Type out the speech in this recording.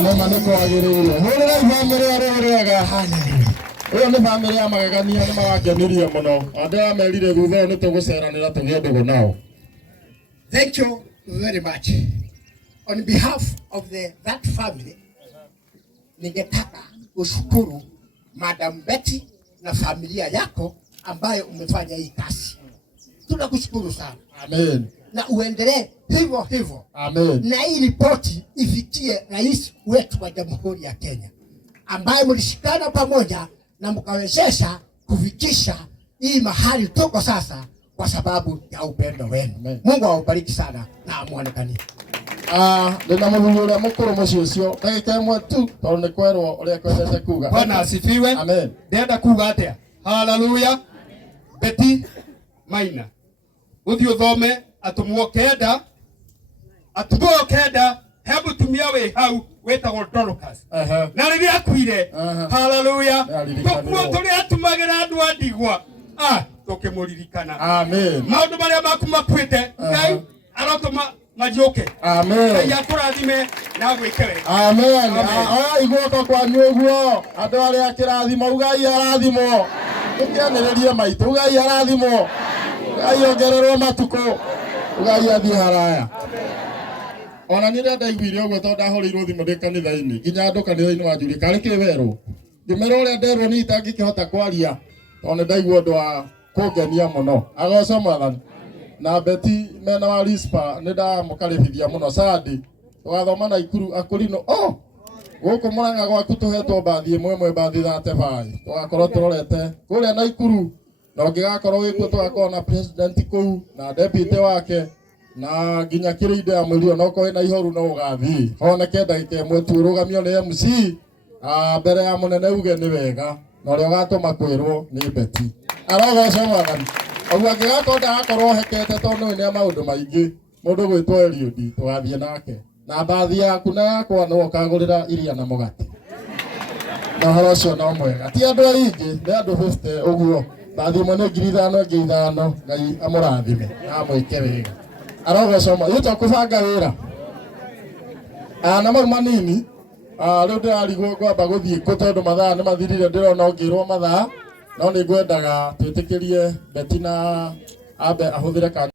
Ano maniko agirire. Hurira family arega. Uyo ni family ya magegania ni magakeniria muno. Andu amerire thutha ni tuguceranira tugie ndugu nao. Thank you very much. On behalf of that family, ningetaka kushukuru Madam Betty na familia yako ambayo umefanya hii kazi. Tunakushukuru sana. Amen. Na uendelee hivyo hivyo. Amen. Na hii ripoti ifikie rais wetu wa Jamhuri ya Kenya, ambaye mlishikana pamoja na mkawezesha kufikisha hii mahali tuko sasa kwa sababu ya upendo wenu. Amen. Mungu awabariki sana na amuonekanie. Ndina muthuri uria mukuru mucio ucio ndagika imwe tu tondu ni kwerwo uria kwendete kuga. Bwana asifiwe. Amen. Ndenda kuga atia? Hallelujah. Betty Maina. Uthio thome atumwo kenda. Atumwo kenda hebu tumia we hau wetagwo Dorcas. Na riria akuire. Hallelujah. Tukwo tuli atumagira andu andigwa. Tukimuririkana. Amen. Maundu maria makumakwite Ngai arotuma majoke. Amen. Ya kurathime na gwikewe. Amen. Igwoko kwa nyuguo andu aria kirathimo ugai arathimo. Tukianiririe maitu ugai arathimo. Ugai ongererwo matuko. Ugai athi haraya. Ona nire ndaiguire uguo tondu ndahoreirwo thimu ndi kanitha-ini nginya andu kanitha-ini wanjuri kari kiweru ngimera uria nderwo ni itangikihota kwaria tondu ndaigua undu wa kungenia muno agoca mwathani. Na Betty mena wa Rispa ni ndamukaribithia muno Sadi tugathoma na ikuru akurino guku Murang'a gwaku tuhetwo bathi imwe bathi 35 tugakorwo turorete kuria na ikuru na ungigakorwo wikuo tugakorwo na president kuu na deputy wake na nginya kirinde ya mwiri ona uko ina ihoru no ugathi honeke ndagika imwe tu rugamio ni MC mbere ya munene uge ni wega na uria ugatuma kwirwo ni Betty arogoca mwathani. Oguo angigakorwo ndagakorwo hekete tondu ni maundu maingi mundu gwitwo Eliud tugathie nake na bathi yaku na yakwa no ukagurira iria na mugati na horo cio no mwega ti andu aingi ni andu 50 uguo bathi imwe ni 5,000 ingi 5 Ngai amurathime amwike wega arogoca mwa yuta kubanga wira na mau manini riu ndirarigwo ngwamba guthii ku tondu mathaa ni mathirire ndirona ngirwo mathaa no ni ngwendaga twitikirie Betty na ambe ahuthire